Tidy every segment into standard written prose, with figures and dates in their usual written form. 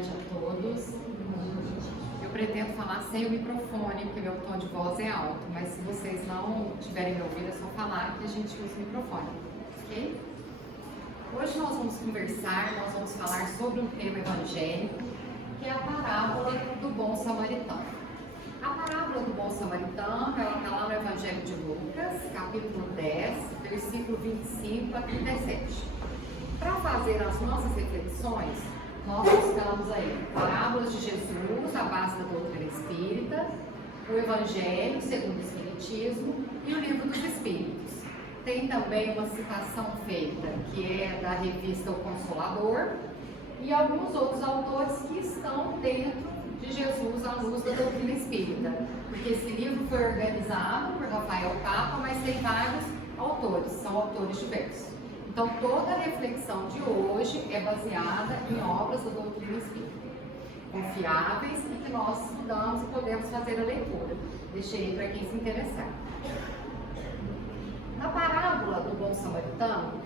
noite a todos. Eu pretendo falar sem o microfone, porque meu tom de voz é alto, mas se vocês não tiverem me ouvido, é só falar que a gente usa o microfone, ok? Hoje nós vamos conversar, nós vamos falar sobre um tema evangélico, que é a parábola do bom samaritano. A parábola do bom samaritano, ela está lá no Evangelho de Lucas, capítulo 10, versículo 25 a 37. Para fazer as nossas reflexões, nós buscamos aí parábolas de Jesus, a base da doutrina espírita, o Evangelho segundo o Espiritismo e o Livro dos Espíritos. Tem também uma citação feita, que é da revista O Consolador, e alguns outros autores que estão dentro de Jesus à luz da doutrina espírita, porque esse livro foi organizado por Rafael Papa, mas tem vários autores, são autores diversos. Então toda a reflexão de hoje é baseada em obras da doutrina espírita, confiáveis e que nós estudamos e podemos fazer a leitura. Deixei aí para quem se interessar. Na parábola do bom samaritano,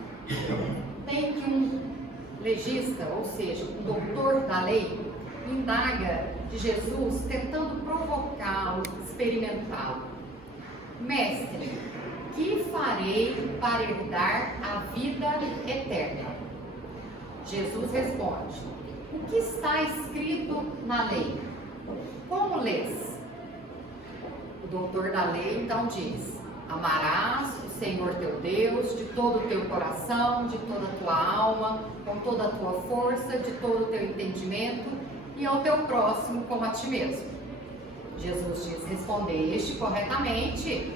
tem que um legista, ou seja, um doutor da lei, indaga de Jesus, tentando provocá-lo, experimentá-lo. Mestre, que farei para herdar a vida eterna? Jesus responde: o que está escrito na lei? Como lês? O doutor da lei então diz: amarás o Senhor teu Deus de todo o teu coração, de toda a tua alma, com toda a tua força, de todo o teu entendimento, e ao teu próximo como a ti mesmo. Jesus diz: respondeste corretamente,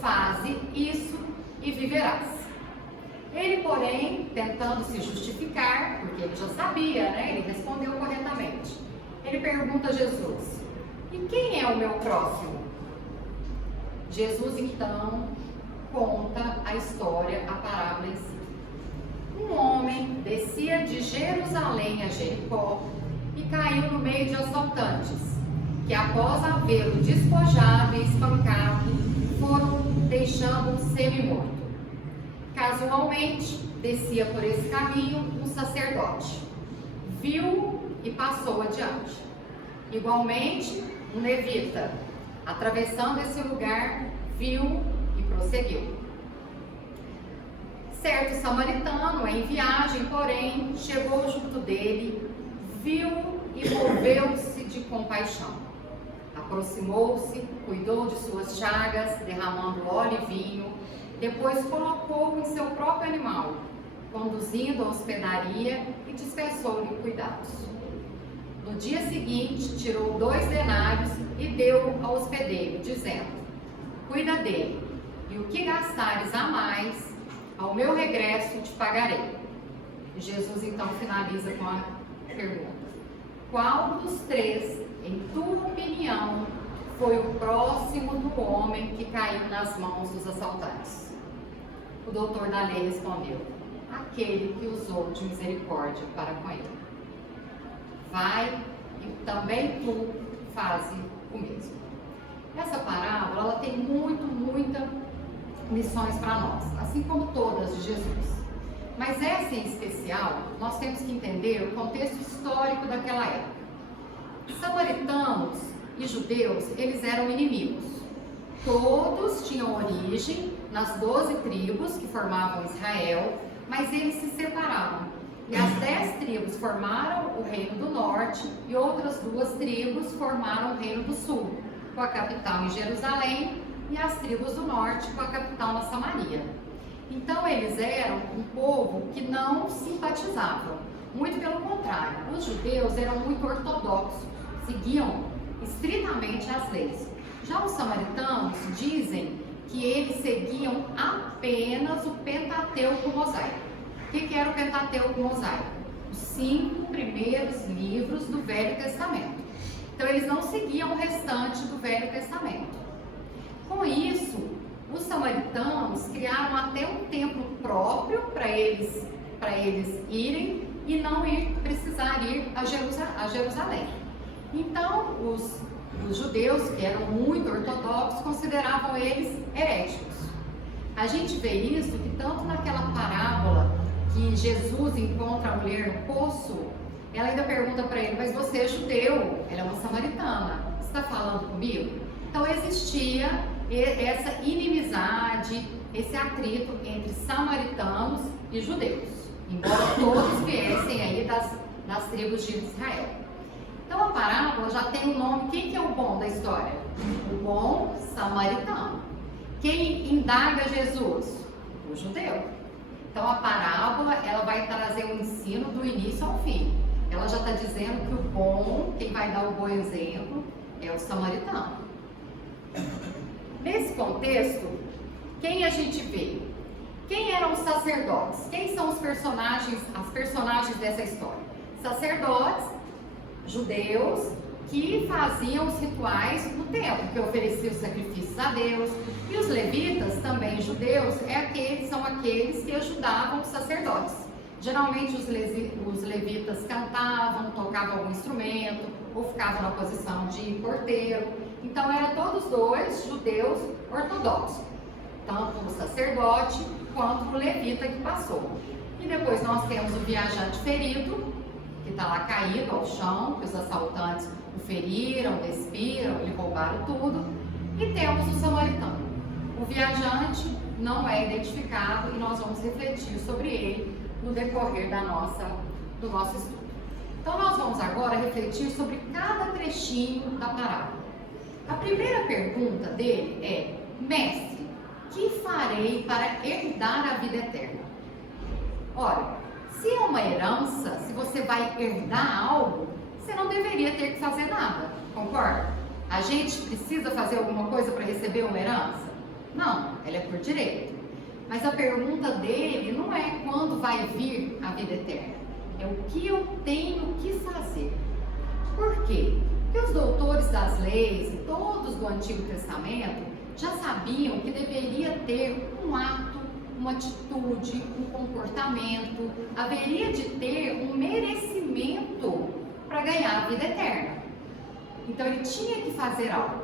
faze isso e viverás. Ele, porém, tentando se justificar, porque ele já sabia, né? Ele respondeu corretamente. Ele pergunta a Jesus: e quem é o meu próximo? Jesus, então, conta a história, a parábola em si. Um homem descia de Jerusalém a Jericó e caiu no meio de assaltantes, que após havê-lo despojado e espancado, foram deixando semi-morto. Casualmente, descia por esse caminho um sacerdote. Viu e passou adiante. Igualmente, um levita, atravessando esse lugar, viu e prosseguiu. Certo samaritano, em viagem, porém, chegou junto dele, viu e moveu-se de compaixão. Aproximou-se, cuidou de suas chagas, derramando óleo e vinho, depois colocou-o em seu próprio animal, conduzindo à hospedaria e dispensou-lhe cuidados. No dia seguinte, tirou 2 denários e deu ao hospedeiro, dizendo: cuida dele, e o que gastares a mais, ao meu regresso te pagarei. Jesus então finaliza com a pergunta: qual dos 3, em tua opinião, foi o próximo do homem que caiu nas mãos dos assaltantes? O doutor da lei respondeu: aquele que usou de misericórdia para com ele. Vai e também tu faze o mesmo. Essa parábola, ela tem muitas lições para nós, assim como todas de Jesus. Mas essa em especial, nós temos que entender o contexto histórico daquela época. Samaritanos e judeus, eles eram inimigos. Todos tinham origem nas 12 tribos que formavam Israel, mas eles se separaram. E as 10 tribos formaram o Reino do Norte e outras 2 tribos formaram o Reino do Sul, com a capital em Jerusalém, e as tribos do Norte com a capital na Samaria. Então eles eram um povo que não simpatizava, muito pelo contrário. Os judeus eram muito ortodoxos, seguiam estritamente as leis. Já os samaritanos dizem que eles seguiam apenas o Pentateuco mosaico. O que era o Pentateuco mosaico? Os 5 primeiros livros do Velho Testamento. Então eles não seguiam o restante do Velho Testamento. Com isso, os samaritanos criaram até um templo próprio para eles irem e não precisar ir a Jerusalém. Então, os judeus, que eram muito ortodoxos, consideravam eles heréticos. A gente vê isso que tanto naquela parábola que Jesus encontra a mulher no poço, Ela ainda pergunta para ele, mas você é judeu, ela é uma samaritana, você está falando comigo? Então existia essa inimizade, esse atrito entre samaritanos e judeus, embora todos viessem aí das tribos de Israel. Então a parábola já tem um nome. Quem que é o bom da história? O bom samaritano. Quem indaga Jesus? O judeu. Então a parábola, ela vai trazer um ensino do início ao fim. Ela já está dizendo que o bom, quem vai dar o bom exemplo, é o samaritano. Nesse contexto, quem a gente vê? Quem eram os sacerdotes? Quem são os personagens, as personagens dessa história? Sacerdotes, judeus, que faziam os rituais no templo, que ofereciam sacrifícios a Deus. E os levitas, também judeus, são aqueles que ajudavam os sacerdotes. Geralmente os levitas cantavam, tocavam algum instrumento, ou ficavam na posição de porteiro. Então eram todos dois judeus ortodoxos, tanto o sacerdote quanto o levita que passou. E depois nós temos o viajante ferido, que está lá caído ao chão, que os assaltantes o feriram, despiram, lhe roubaram tudo. E temos o samaritano. O viajante não é identificado e nós vamos refletir sobre ele no decorrer do nosso estudo. Então nós vamos agora refletir sobre cada trechinho da parábola. A primeira pergunta dele é: Mestre, que farei para herdar a vida eterna? Olha, se é uma herança, se você vai herdar algo, você não deveria ter que fazer nada, concorda? A gente precisa fazer alguma coisa para receber uma herança? Não, ela é por direito. Mas a pergunta dele não é quando vai vir a vida eterna, é o que eu tenho que fazer. Por quê? Porque os doutores das leis e todos do Antigo Testamento já sabiam que deveria ter um ato, uma atitude, um comportamento, haveria de ter um merecimento para ganhar a vida eterna. Então ele tinha que fazer algo.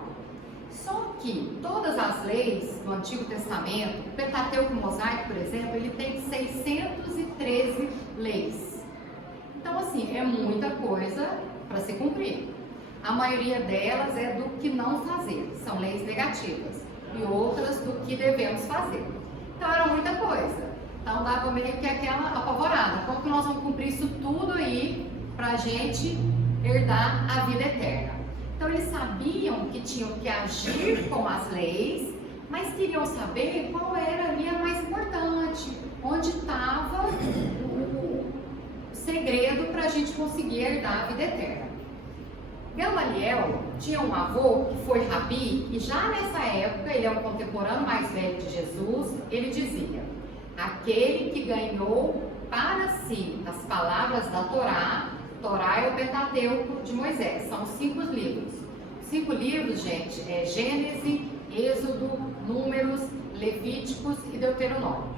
Só que todas as leis do Antigo Testamento, o Pentateuco Mosaico, por exemplo, ele tem 613 leis. Então, assim, é muita coisa para se cumprir. A maioria delas é do que não fazer, são leis negativas, e outras do que devemos fazer. Então, era muita coisa. Então, dava meio que aquela apavorada. Como que nós vamos cumprir isso tudo aí para a gente herdar a vida eterna? Então, eles sabiam que tinham que agir com as leis, mas queriam saber qual era ali a mais importante, onde estava o segredo para a gente conseguir herdar a vida eterna. Gamaliel tinha um avô que foi rabi, e já nessa época, ele é um contemporâneo mais velho de Jesus, ele dizia: aquele que ganhou para si as palavras da Torá. Torá é o Pentateuco de Moisés, são 5 livros. 5 livros, gente, é Gênesis, Êxodo, Números, Levíticos e Deuteronômio.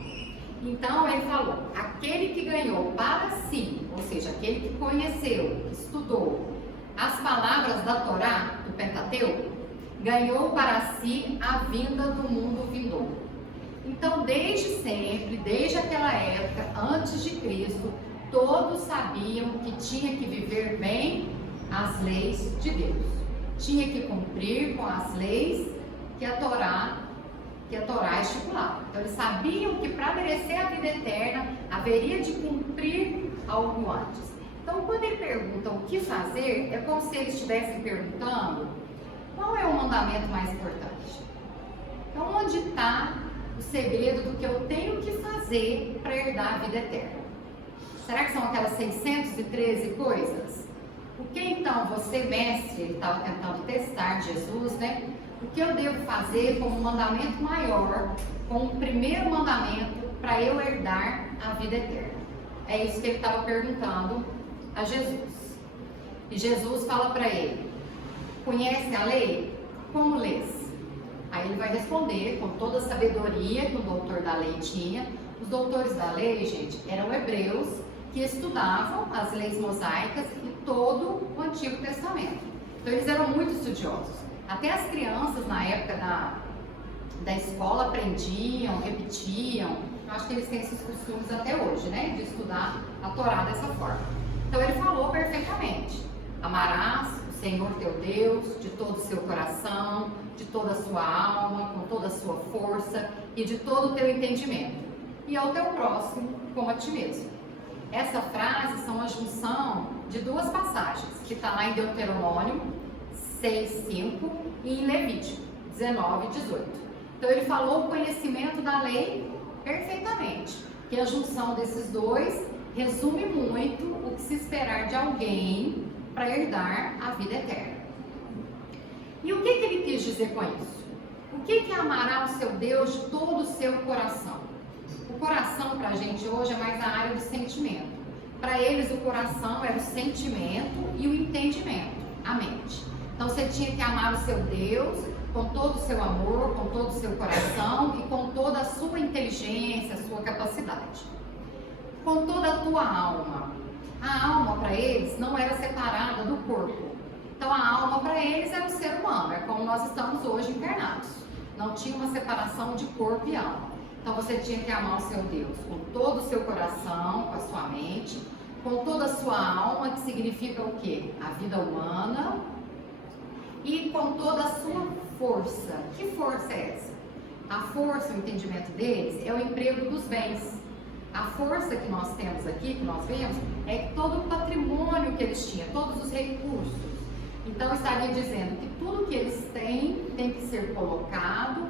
Então ele falou: aquele que ganhou para si, ou seja, aquele que conheceu, que estudou as palavras da Torá, do Pentateuco, ganhou para si a vinda do mundo vindouro. Então, desde sempre, desde aquela época, antes de Cristo, todos sabiam que tinha que viver bem as leis de Deus. Tinha que cumprir com as leis que a Torá estipulava. Então, eles sabiam que para merecer a vida eterna, haveria de cumprir algo antes. Então, quando ele pergunta o que fazer, é como se eles estivessem perguntando qual é o mandamento mais importante. Então, onde está o segredo do que eu tenho que fazer para herdar a vida eterna? Será que são aquelas 613 coisas? O que então você, mestre, ele estava tentando testar Jesus, né? O que eu devo fazer como mandamento maior, como primeiro mandamento, para eu herdar a vida eterna? É isso que ele estava perguntando a Jesus. E Jesus fala para ele: conhece a lei? Como lês? Aí ele vai responder com toda a sabedoria que o doutor da lei tinha. Os doutores da lei, gente, eram hebreus que estudavam as leis mosaicas e todo o Antigo Testamento. Então eles eram muito estudiosos. Até as crianças na época da escola aprendiam, repetiam. Eu acho que eles têm esses costumes até hoje, né? De estudar a Torá dessa forma. Então ele falou perfeitamente: amarás o Senhor teu Deus de todo o seu coração, de toda a sua alma, com toda a sua força e de todo o teu entendimento, e ao teu próximo como a ti mesmo. Essa frase são a junção de duas passagens, que está lá em Deuteronômio 6:5 e em Levítico 19:18. Então ele falou o conhecimento da lei perfeitamente, que a junção desses dois resume muito o que se esperar de alguém para herdar a vida eterna. E o que ele quis dizer com isso? O que é amará o seu Deus de todo o seu coração? O coração para a gente hoje é mais a área do sentimento. Para eles o coração era o sentimento e o entendimento, a mente. Então você tinha que amar o seu Deus com todo o seu amor, com todo o seu coração e com toda a sua inteligência, a sua capacidade. Com toda a tua alma. A alma para eles não era separada do corpo. Então a alma para eles era o ser humano, é como nós estamos hoje encarnados. Não tinha uma separação de corpo e alma. Então você tinha que amar o seu Deus com todo o seu coração, com a sua mente, com toda a sua alma, que significa o quê? A vida humana, e com toda a sua força. Que força é essa? A força, o entendimento deles, é o emprego dos bens. A força que nós temos aqui, que nós vemos, é todo o patrimônio que eles tinham, todos os recursos. Então estaria dizendo que tudo que eles têm tem que ser colocado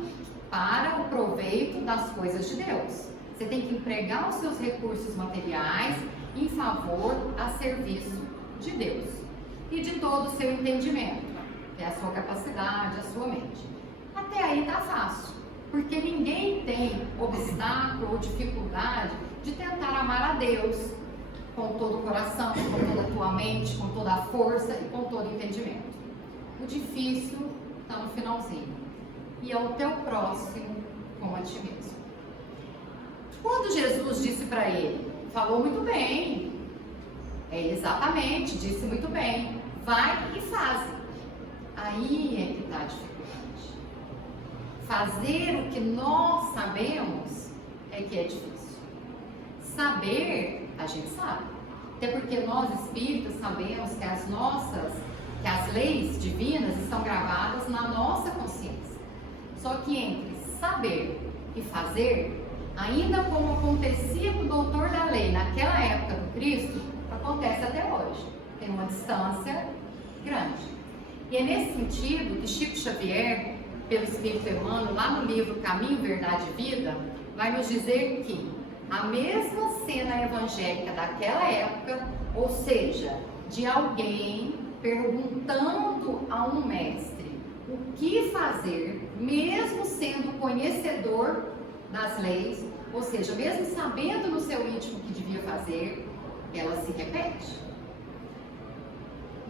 para o proveito das coisas de Deus. Você tem que empregar os seus recursos materiais em favor a serviço de Deus e de todo o seu entendimento, que é a sua capacidade, a sua mente. Até aí tá fácil, porque ninguém tem obstáculo ou dificuldade de tentar amar a Deus com todo o coração, com toda a tua mente, com toda a força e com todo o entendimento. O difícil está no finalzinho. E ao teu próximo como a ti mesmo. Quando Jesus disse para ele, falou muito bem, exatamente, disse muito bem, vai e faze. Aí é que está a dificuldade. Fazer o que nós sabemos é que é difícil. Saber, a gente sabe. Até porque nós espíritas sabemos que as leis divinas estão gravadas na nossa consciência. Só que entre saber e fazer, ainda como acontecia com o doutor da lei naquela época do Cristo, acontece até hoje. Tem uma distância grande. E é nesse sentido que Chico Xavier, pelo Espírito Emmanuel, lá no livro Caminho, Verdade e Vida, vai nos dizer que a mesma cena evangélica daquela época, ou seja, de alguém perguntando a um mestre o que fazer, mesmo sendo conhecedor das leis, ou seja, mesmo sabendo no seu íntimo o que devia fazer, ela se repete.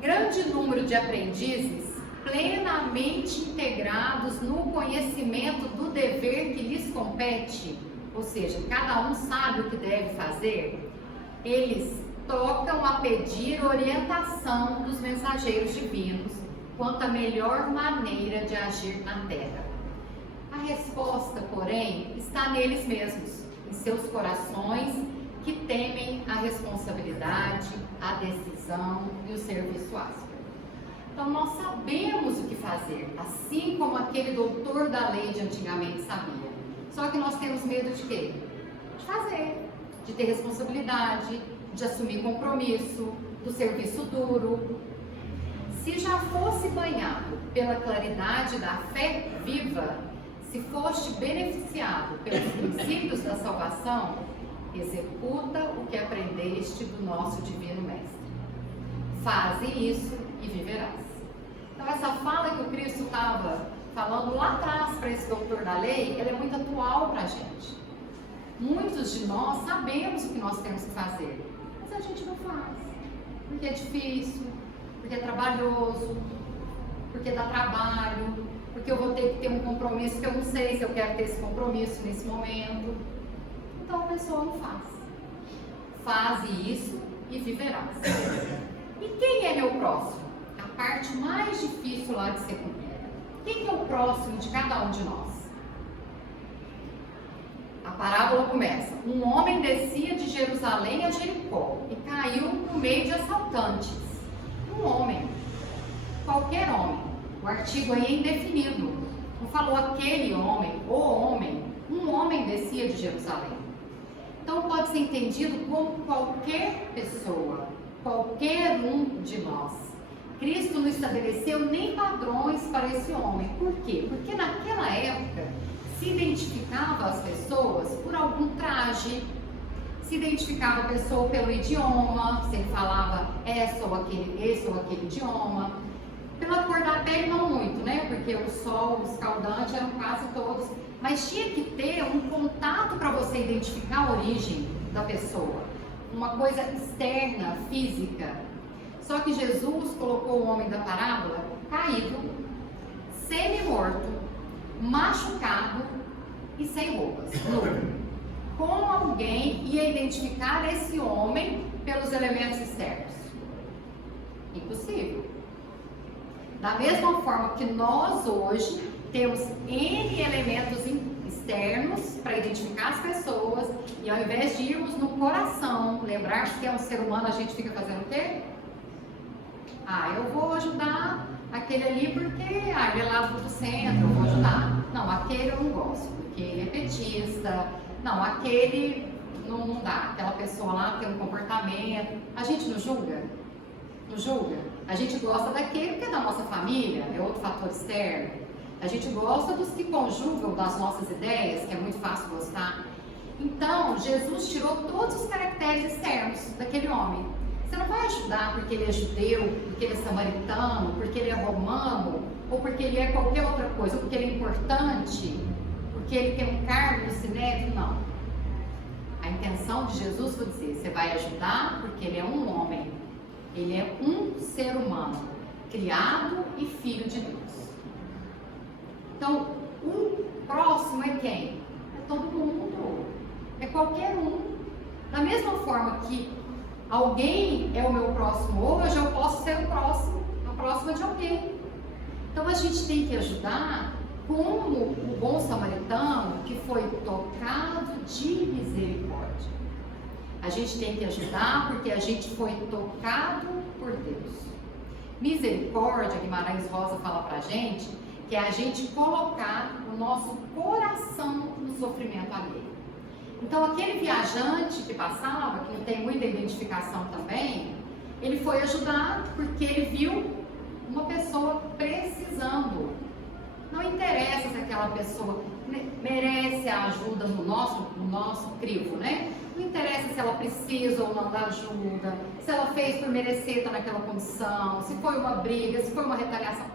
Grande número de aprendizes plenamente integrados no conhecimento do dever que lhes compete, ou seja, cada um sabe o que deve fazer, eles tocam a pedir orientação dos mensageiros divinos quanto à melhor maneira de agir na terra. A resposta, porém, está neles mesmos, em seus corações que temem a responsabilidade, a decisão e o serviço áspero. Então nós sabemos o que fazer, assim como aquele doutor da lei de antigamente sabia. Só que nós temos medo de quê? De fazer, de ter responsabilidade, de assumir compromisso, do serviço duro. Se já fosse banhado pela claridade da fé viva, se foste beneficiado pelos princípios da salvação, executa o que aprendeste do nosso Divino Mestre. Faze isso e viverás. Então essa fala que o Cristo estava falando lá atrás para esse doutor da lei, ela é muito atual para a gente. Muitos de nós sabemos o que nós temos que fazer, mas a gente não faz, porque é difícil, porque é trabalhoso, porque dá trabalho, porque eu vou ter que ter um compromisso que eu não sei se eu quero ter esse compromisso nesse momento. Então a pessoa não faz. Faze isso e viverás. E quem é meu próximo? A parte mais difícil lá de ser cumprida. Quem é o próximo de cada um de nós? A parábola começa. Um homem descia de Jerusalém a Jericó e caiu no meio de assaltantes. Um homem, qualquer homem, o artigo aí é indefinido. Não falou aquele homem, o homem, um homem descia de Jerusalém. Então pode ser entendido como qualquer pessoa, qualquer um de nós. Cristo não estabeleceu nem padrões para esse homem. Por quê? Porque naquela época se identificava as pessoas por algum traje, se identificava a pessoa pelo idioma, se ele falava esse ou aquele idioma. Pela cor da pele não muito, né? Porque o sol, o escaldante eram quase todos. Mas tinha que ter um contato para você identificar a origem da pessoa. Uma coisa externa, física. Só que Jesus colocou o homem da parábola caído, semi-morto, machucado e sem roupas, nu. Como alguém ia identificar esse homem pelos elementos externos? Impossível. Da mesma forma que nós hoje temos N elementos externos para identificar as pessoas, e ao invés de irmos no coração, lembrar que é um ser humano, a gente fica fazendo o quê? Eu vou ajudar aquele ali porque ele é lá do centro, eu vou ajudar. Não, aquele eu não gosto, porque ele é petista. Não, aquele não dá, aquela pessoa lá tem um comportamento. A gente não julga? Não julga? A gente gosta daquele que é da nossa família, é outro fator externo. A gente gosta dos que conjugam das nossas ideias, que é muito fácil gostar. Então, Jesus tirou todos os caracteres externos daquele homem. Você não vai ajudar porque ele é judeu, porque ele é samaritano, porque ele é romano, ou porque ele é qualquer outra coisa, ou porque ele é importante, porque ele tem um cargo no Sinédrio, não. A intenção de Jesus foi dizer, você vai ajudar porque ele é um homem, ele é um ser humano, criado e filho de Deus. Então, o próximo é quem? É todo mundo, é qualquer um. Da mesma forma que alguém é o meu próximo hoje, eu posso ser a próxima de alguém. Então a gente tem que ajudar como o bom samaritano que foi tocado de misericórdia. A gente tem que ajudar porque a gente foi tocado por Deus. Misericórdia, Guimarães Rosa fala pra gente, que é a gente colocar o nosso coração no sofrimento alheio. Então aquele viajante que passava, que não tem muita identificação também, ele foi ajudar porque ele viu uma pessoa precisando. Não interessa se aquela pessoa merece a ajuda no nosso crivo, né? Não interessa se ela precisa ou não da ajuda, se ela fez por merecer estar naquela condição, se foi uma briga, se foi uma retaliação.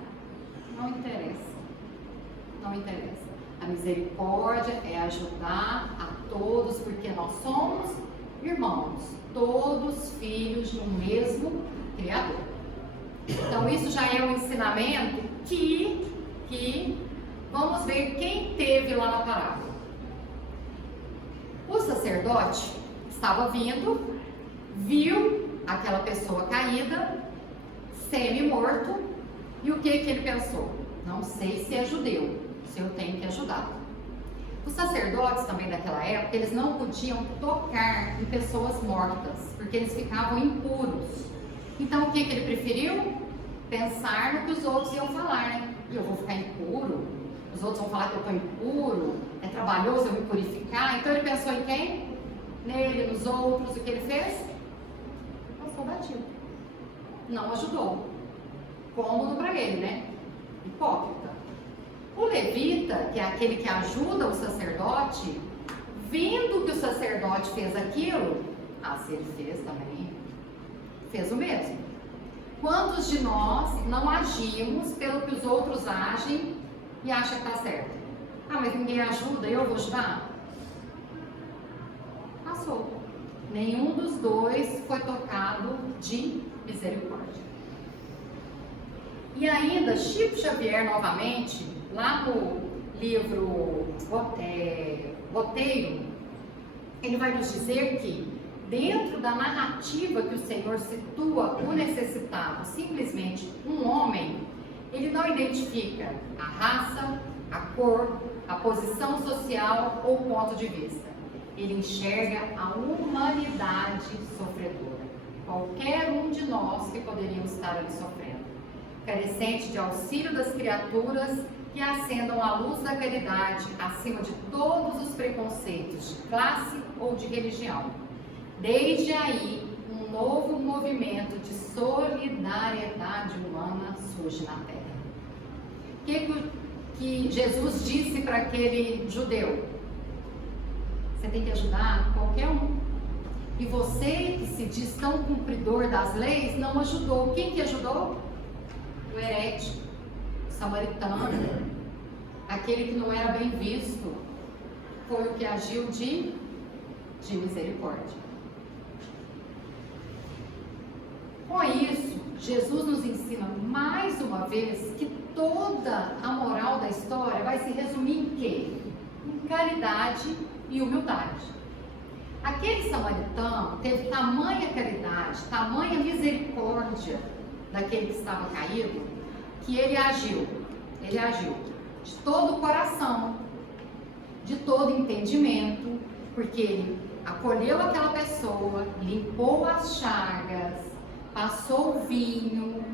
Não interessa. Não interessa. A misericórdia é ajudar a todos, porque nós somos irmãos, todos filhos de um mesmo Criador. Então isso já é um ensinamento que vamos ver quem teve lá na parábola. O sacerdote estava vindo, viu aquela pessoa caída, semi-morto, e o que ele pensou? Não sei se é judeu, se eu tenho que ajudar. Os sacerdotes também daquela época, eles não podiam tocar em pessoas mortas, porque eles ficavam impuros. Então o que ele preferiu? Pensar no que os outros iam falar, né? E eu vou ficar impuro? Os outros vão falar que eu estou impuro? É trabalhoso eu me purificar? Então ele pensou em quem? Nele, nos outros. O que ele fez? Passou batido. Não ajudou. Cômodo para ele, né? Hipócrita. O levita, que é aquele que ajuda o sacerdote, vendo que o sacerdote fez aquilo, se ele fez também, fez o mesmo. Quantos de nós não agimos pelo que os outros agem e acham que está certo? Mas ninguém ajuda, eu vou ajudar? Passou. Nenhum dos dois foi tocado de misericórdia. E ainda, Chico Xavier, novamente, lá no livro Roteiro, ele vai nos dizer que dentro da narrativa que o Senhor situa o necessitado, simplesmente um homem, ele não identifica a raça, a cor, a posição social ou ponto de vista. ele enxerga a humanidade sofredora. Qualquer um de nós que poderíamos estar ali sofrendo, carecente de auxílio das criaturas que acendam a luz da caridade acima de todos os preconceitos de classe ou de religião. Desde aí, um novo movimento de solidariedade humana surge na Terra. O que Jesus disse para aquele judeu? Você tem que ajudar qualquer um. E você, que se diz tão cumpridor das leis, não ajudou. Quem que ajudou? O herético, o samaritano, aquele que não era bem visto, foi o que agiu de misericórdia. Com isso, Jesus nos ensina mais uma vez que toda a moral da história vai se resumir em quê? Em caridade e humildade. Aquele samaritano teve tamanha caridade, tamanha misericórdia daquele que estava caído, que ele agiu de todo o coração, de todo entendimento, porque ele acolheu aquela pessoa, limpou as chagas, passou o vinho,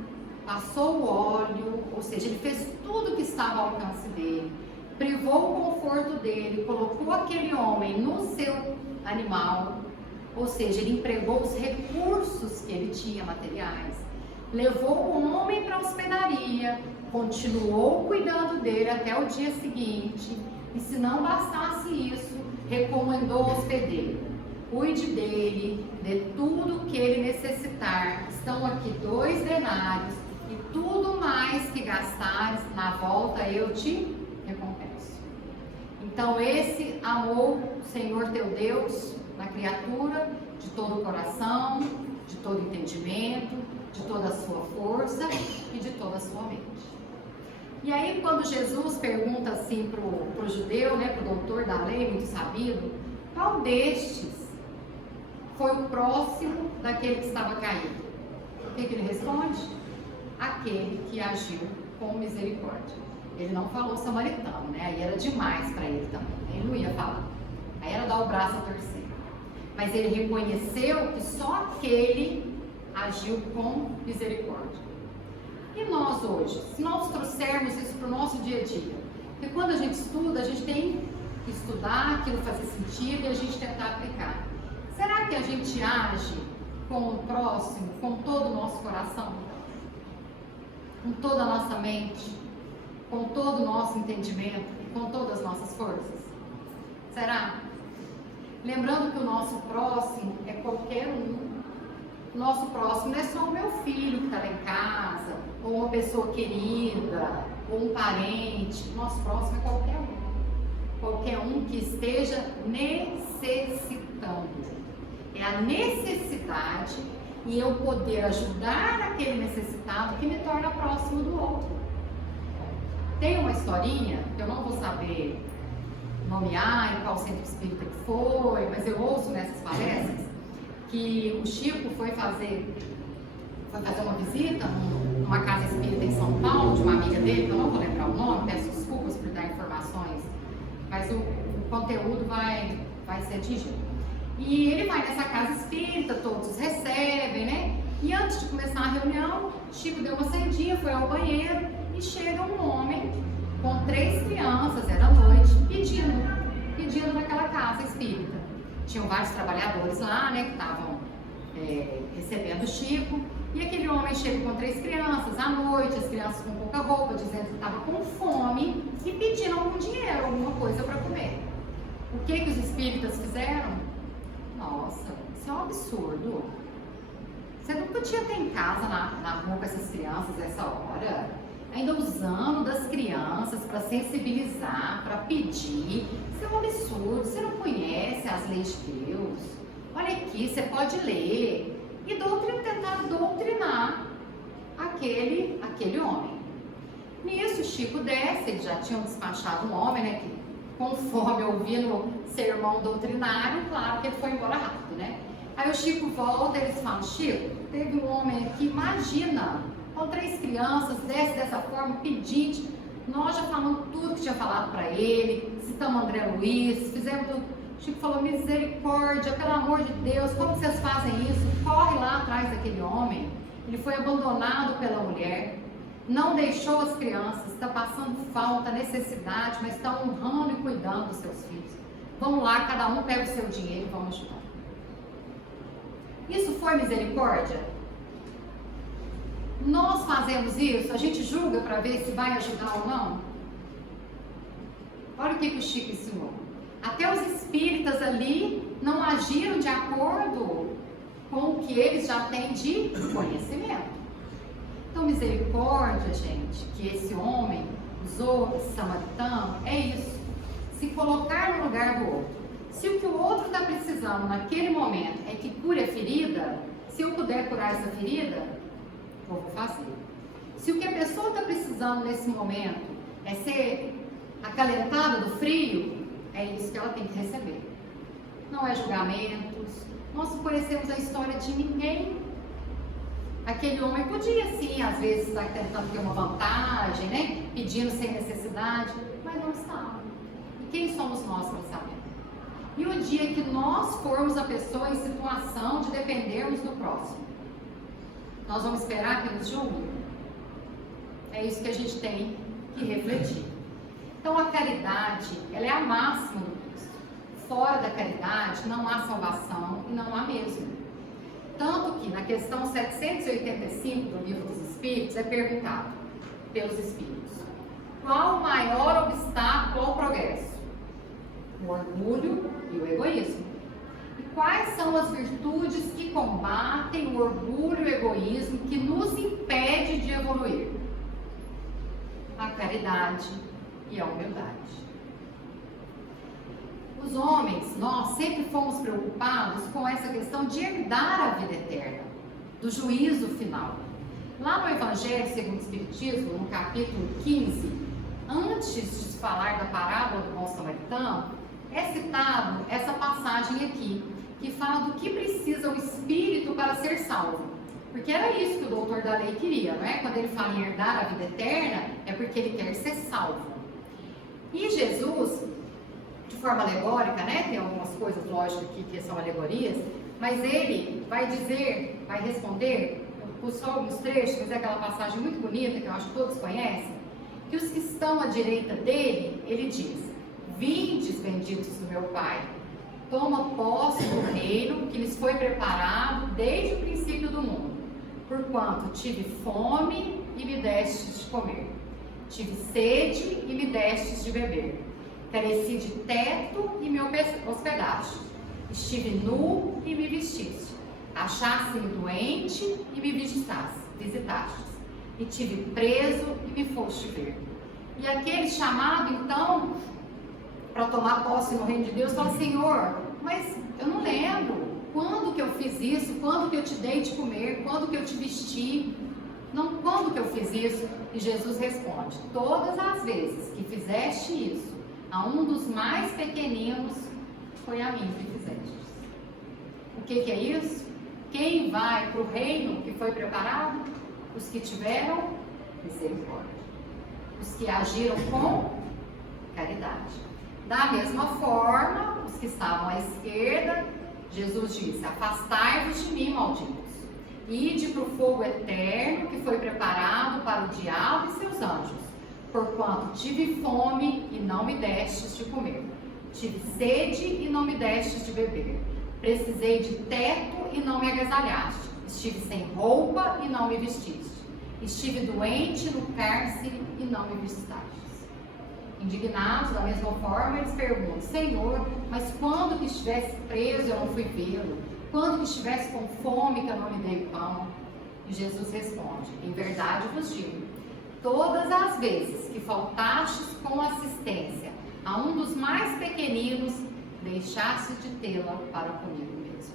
passou o óleo, ou seja, ele fez tudo que estava ao alcance dele, privou o conforto dele, colocou aquele homem no seu animal, ou seja, ele empregou os recursos que ele tinha materiais, levou o homem para a hospedaria, continuou cuidando dele até o dia seguinte, e se não bastasse isso, recomendou ao hospedeiro: cuide dele, de tudo que ele necessitar, estão aqui 2 denários, e tudo mais que gastares, na volta eu te recompenso. Então esse amou o Senhor teu Deus na criatura de todo o coração, de todo o entendimento, de toda a sua força e de toda a sua mente. E aí quando Jesus pergunta assim pro judeu, pro doutor da lei, muito sabido, qual destes foi o próximo daquele que estava caído? O que ele responde? Aquele que agiu com misericórdia. Ele não falou samaritano, aí era demais para ele também, ele não ia falar, aí era dar o braço a torcer. Mas ele reconheceu que só aquele agiu com misericórdia. E nós hoje, se nós trouxermos isso para o nosso dia a dia, porque quando a gente estuda, a gente tem que estudar, aquilo fazer sentido e a gente tentar aplicar. Será que a gente age com o próximo, com todo o nosso coração? Com toda a nossa mente? Com todo o nosso entendimento? Com todas as nossas forças? Será? Lembrando que o nosso próximo é qualquer um. O nosso próximo não é só o meu filho que está lá em casa, ou uma pessoa querida, ou um parente. O nosso próximo é qualquer um. Qualquer um que esteja necessitando. É a necessidade e eu poder ajudar aquele necessitado que me torna próximo do outro. Tem uma historinha, que eu não vou saber nomear em qual centro espírita que foi, mas eu ouço nessas palestras, que o Chico foi fazer uma visita numa casa espírita em São Paulo, de uma amiga dele, que eu não vou lembrar o nome, peço desculpas por dar informações, mas o conteúdo vai ser atingido. E ele vai nessa casa espírita, todos os recebem, E antes de começar a reunião, Chico deu uma saidinha, foi ao banheiro e chega um homem com 3 crianças, era noite, pedindo naquela casa espírita. Tinham vários trabalhadores lá, que estavam recebendo o Chico. E aquele homem chega com 3 crianças à noite, as crianças com pouca roupa, dizendo que estava com fome e pedindo algum dinheiro, alguma coisa para comer. O que os espíritas fizeram? Nossa, isso é um absurdo. Você não podia ter em casa na rua com essas crianças essa hora, ainda usando das crianças para sensibilizar, para pedir. Isso é um absurdo, você não conhece as leis de Deus. Olha aqui, você pode ler. E tentar doutrinar aquele homem. Nisso, Chico desce, eles já tinham despachado um homem, que conforme ouvindo sermão doutrinário, claro que ele foi embora rápido, Aí o Chico volta e eles falam: Chico, teve um homem aqui, imagina, com 3 crianças, desce dessa forma, pedinte. Nós já falamos tudo que tinha falado para ele, citamos André Luiz, fizemos tudo. Chico falou, misericórdia, pelo amor de Deus, como vocês fazem isso? Corre lá atrás daquele homem. Ele foi abandonado pela mulher, não deixou as crianças, está passando falta, necessidade, mas está honrando e cuidando dos seus filhos. Vamos lá, cada um pega o seu dinheiro e vamos ajudar. Isso foi misericórdia? Nós fazemos isso, a gente julga para ver se vai ajudar ou não? Olha o que o Chico ensinou. Até os espíritas ali não agiram de acordo com o que eles já têm de conhecimento. Então, misericórdia, gente, que esse homem usou, esse samaritano, é isso. Se colocar no lugar do outro. Se o que o outro está precisando naquele momento é que cure a ferida, se eu puder curar essa ferida, eu vou fazer. Se o que a pessoa está precisando nesse momento é ser acalentada do frio, é isso que ela tem que receber. Não é julgamentos. Nós não conhecemos a história de ninguém. Aquele homem podia sim, às vezes, estar tentando ter uma vantagem, né? Pedindo sem necessidade, mas não estava. E quem somos nós para saber? E o dia que nós formos a pessoa em situação de dependermos do próximo, nós vamos esperar que nos julguem? É isso que a gente tem que refletir. Então a caridade, ela é a máxima do Cristo. Fora da caridade não há salvação e não há mesmo. Tanto que na questão 785 do Livro dos Espíritos é perguntado pelos Espíritos: qual o maior obstáculo ao progresso? O orgulho e o egoísmo. E quais são as virtudes que combatem o orgulho e o egoísmo, que nos impede de evoluir? A caridade e a humildade. Os homens, nós sempre fomos preocupados com essa questão de herdar a vida eterna, do juízo final. Lá no Evangelho segundo o Espiritismo, no capítulo 15, antes de falar da parábola do bom samaritano, é citado essa passagem aqui, que fala do que precisa o espírito para ser salvo. Porque era isso que o doutor da lei queria, não é? Quando ele fala em herdar a vida eterna, é porque ele quer ser salvo. E Jesus, de forma alegórica, né? Tem algumas coisas, lógico, aqui que são alegorias, mas ele vai dizer, vai responder, por só alguns trechos, mas é aquela passagem muito bonita, que eu acho que todos conhecem, que os que estão à direita dele, ele diz: vindes, benditos do meu Pai, toma posse do reino que lhes foi preparado desde o princípio do mundo. Porquanto tive fome e me destes de comer, tive sede e me destes de beber, careci de teto e me hospedaste, estive nu e me vestiste, achaste-me doente e me visitastes, e tive preso e me foste ver. E aquele chamado, então, para tomar posse no reino de Deus, fala: Senhor, mas eu não lembro quando que eu fiz isso, quando que eu te dei de comer, quando que eu te vesti, não, quando que eu fiz isso? E Jesus responde: todas as vezes que fizeste isso a um dos mais pequeninos, foi a mim que fizeste. O que é isso? Quem vai para o reino que foi preparado? Os que tiveram misericórdia, os que agiram com caridade. Da mesma forma, os que estavam à esquerda, Jesus disse: afastai-vos de mim, malditos, ide para o fogo eterno que foi preparado para o diabo e seus anjos, porquanto tive fome e não me destes de comer, tive sede e não me destes de beber, precisei de teto e não me agasalhaste, estive sem roupa e não me vestiste, estive doente no cárcere e não me visitastes. Indignados, da mesma forma, eles perguntam: Senhor, mas quando que estivesse preso eu não fui vê-lo? Quando que estivesse com fome que eu não lhe dei pão? E Jesus responde: em verdade vos digo, todas as vezes que faltastes com assistência a um dos mais pequeninos, deixaste de tê-la para comigo mesmo.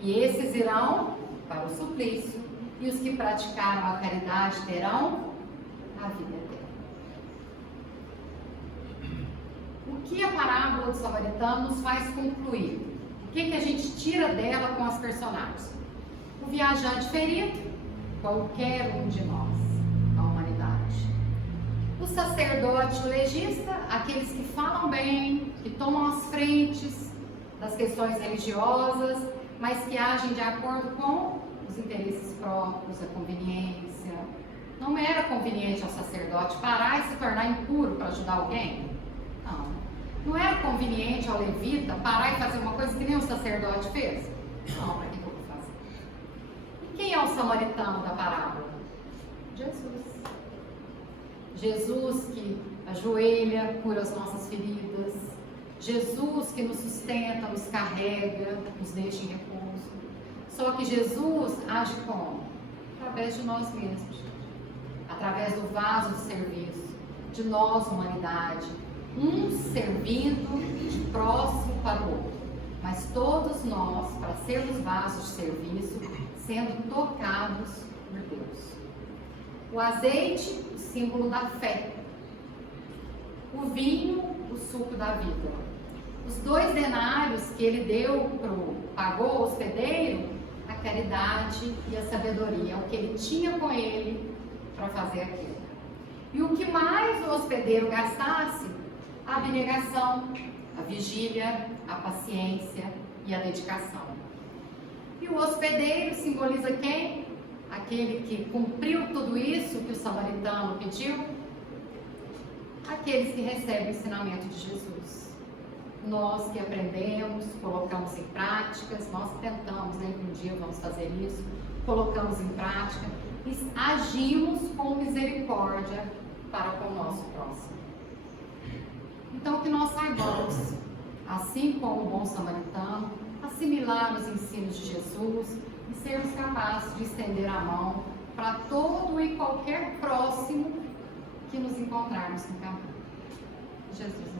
E esses irão para o suplício, e os que praticaram a caridade terão a vida eterna. O que a parábola do samaritano nos faz concluir? O que a gente tira dela com as personagens? O viajante ferido, qualquer um de nós, a humanidade. O sacerdote legista, aqueles que falam bem, que tomam as frentes, das questões religiosas, mas que agem de acordo com os interesses próprios, a conveniência. Não era conveniente ao sacerdote parar e se tornar impuro para ajudar alguém? Não. Não era conveniente ao levita parar e fazer uma coisa que nem o sacerdote fez? Não, para que eu vou fazer? E quem é o samaritano da parábola? Jesus. Jesus que ajoelha, cura as nossas feridas. Jesus que nos sustenta, nos carrega, nos deixa em repouso. Só que Jesus age como? Através de nós mesmos. Através do vaso de serviço, de nós, humanidade. Um servindo de próximo para o outro. Mas todos nós, para sermos vasos de serviço, sendo tocados por Deus. O azeite, o símbolo da fé. O vinho, o suco da vida. Os 2 denários que ele pagou ao hospedeiro, a caridade e a sabedoria, o que ele tinha com ele para fazer aquilo. E o que mais o hospedeiro gastasse, a abnegação, a vigília, a paciência e a dedicação. E o hospedeiro simboliza quem? Aquele que cumpriu tudo isso que o samaritano pediu? Aqueles que recebem o ensinamento de Jesus. Nós que aprendemos, colocamos em práticas, nós tentamos, né, que um dia vamos fazer isso, colocamos em prática e agimos com misericórdia para com o nosso próximo. Então que nós saibamos, assim como o bom samaritano, assimilar os ensinos de Jesus e sermos capazes de estender a mão para todo e qualquer próximo que nos encontrarmos no caminho. Jesus